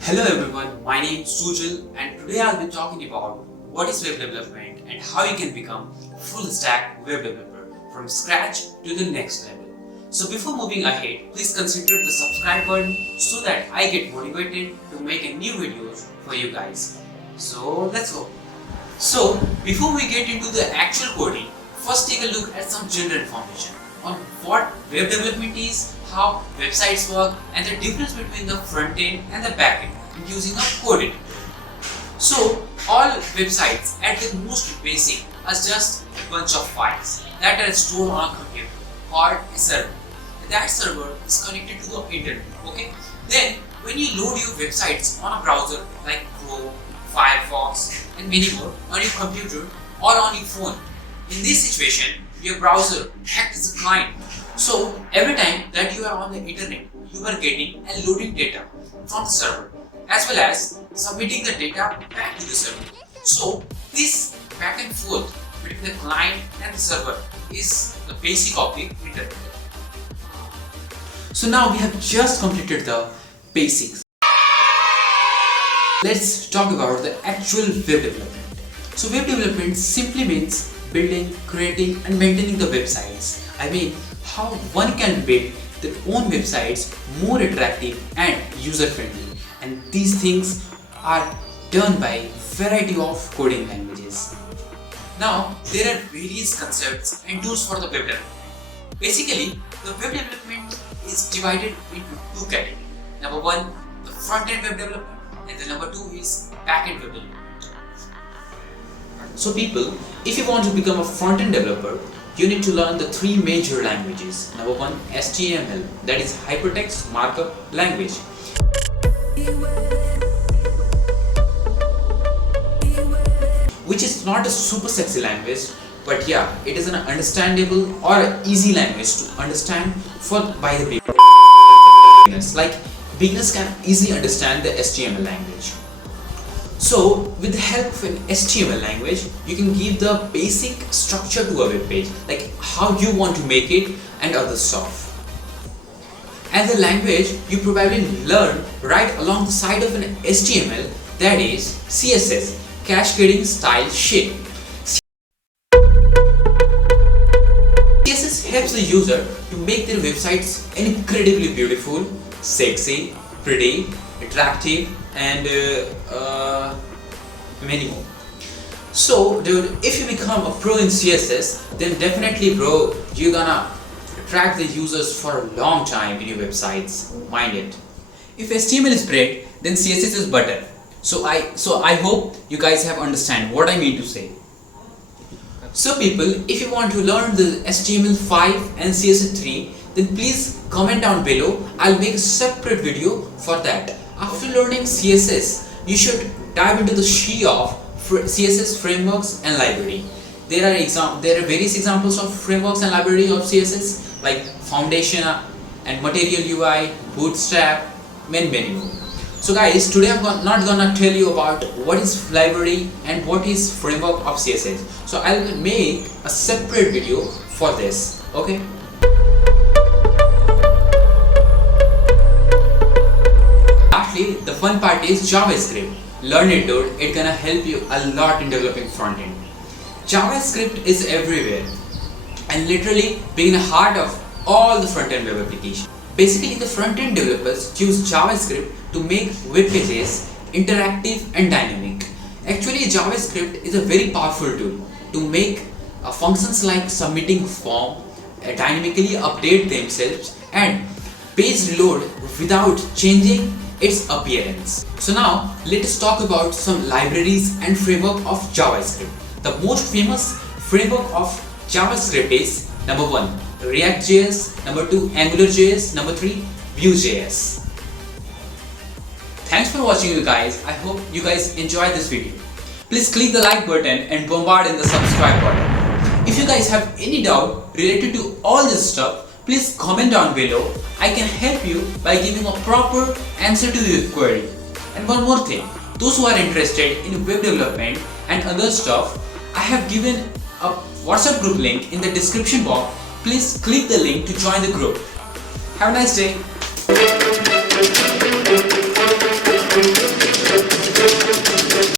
Hello everyone, my name is Sujal and today I'll be talking about what is web development and how you can become a full stack web developer from scratch to the next level. So before moving ahead, please consider the subscribe button so that I get motivated to make a new videos for you guys. So let's go. So before we get into the actual coding, first take a look at some general information on what web development is, how websites work and the difference between the front end and the back end using a code editor. So all websites at the most basic are just a bunch of files that are stored on a computer called a server. That server is connected to the internet. Okay. Then when you load your websites on a browser like Chrome, Firefox and many more on your computer or on your phone, in this situation your browser acts as a client. So every time that you are on the internet, you are getting and loading data from the server as well as submitting the data back to the server. So this back and forth between the client and the server is the basic of the internet. So now we have just completed the basics. Let's talk about the actual web development. So web development simply means building, creating and maintaining the websites. I mean how one can build their own websites more attractive and user friendly, and these things are done by variety of coding languages. Now there are various concepts and tools for the web development. Basically the web development is divided into two categories. Number one, the front-end web development, and the number two is back-end web development. So people, if you want to become a front-end developer, you need to learn the three major languages. Number one, HTML, that is Hypertext Markup Language. Which is not a super sexy language, but yeah, it is an understandable or easy language to understand by the beginners. Like beginners can easily understand the HTML language. So with the help of an HTML language, you can give the basic structure to a web page, like how you want to make it and other stuff. And the language you probably learn right along the side of an HTML, that is CSS, Cascading Style Sheet. CSS helps the user to make their websites incredibly beautiful, sexy, pretty, attractive and many more. So dude, if you become a pro in CSS, then definitely bro, you're gonna attract the users for a long time in your websites, mind it. If HTML is bread, then CSS is butter. So I hope you guys have understand what I mean to say. So people, if you want to learn the HTML5 and CSS3, then please comment down below. I'll make a separate video for that. After learning CSS, you should dive into the sea of CSS frameworks and library. There are various examples of frameworks and library of CSS like Foundation and Material UI, Bootstrap, many more. So guys, today I'm not gonna tell you about what is library and what is framework of CSS. So I'll make a separate video for this. Okay. Lastly, the fun part is JavaScript. Learn it dude, it's gonna help you a lot in developing frontend. JavaScript is everywhere and literally being the heart of all the frontend web applications. Basically, the frontend developers choose JavaScript to make web pages interactive and dynamic. Actually, JavaScript is a very powerful tool to make functions like submitting form, dynamically update themselves and page reload without changing its appearance. So now let us talk about some libraries and framework of JavaScript. The most famous framework of JavaScript is number 1 React.js, number 2 AngularJS, number 3 Vue.js. Thanks for watching you guys. I hope you guys enjoyed this video. Please click the like button and bombard in the subscribe button. If you guys have any doubt related to all this stuff, please comment down below. I can help you by giving a proper answer to your query. And one more thing, those who are interested in web development and other stuff, I have given a WhatsApp group link in the description box. Please click the link to join the group. Have a nice day. Thank you.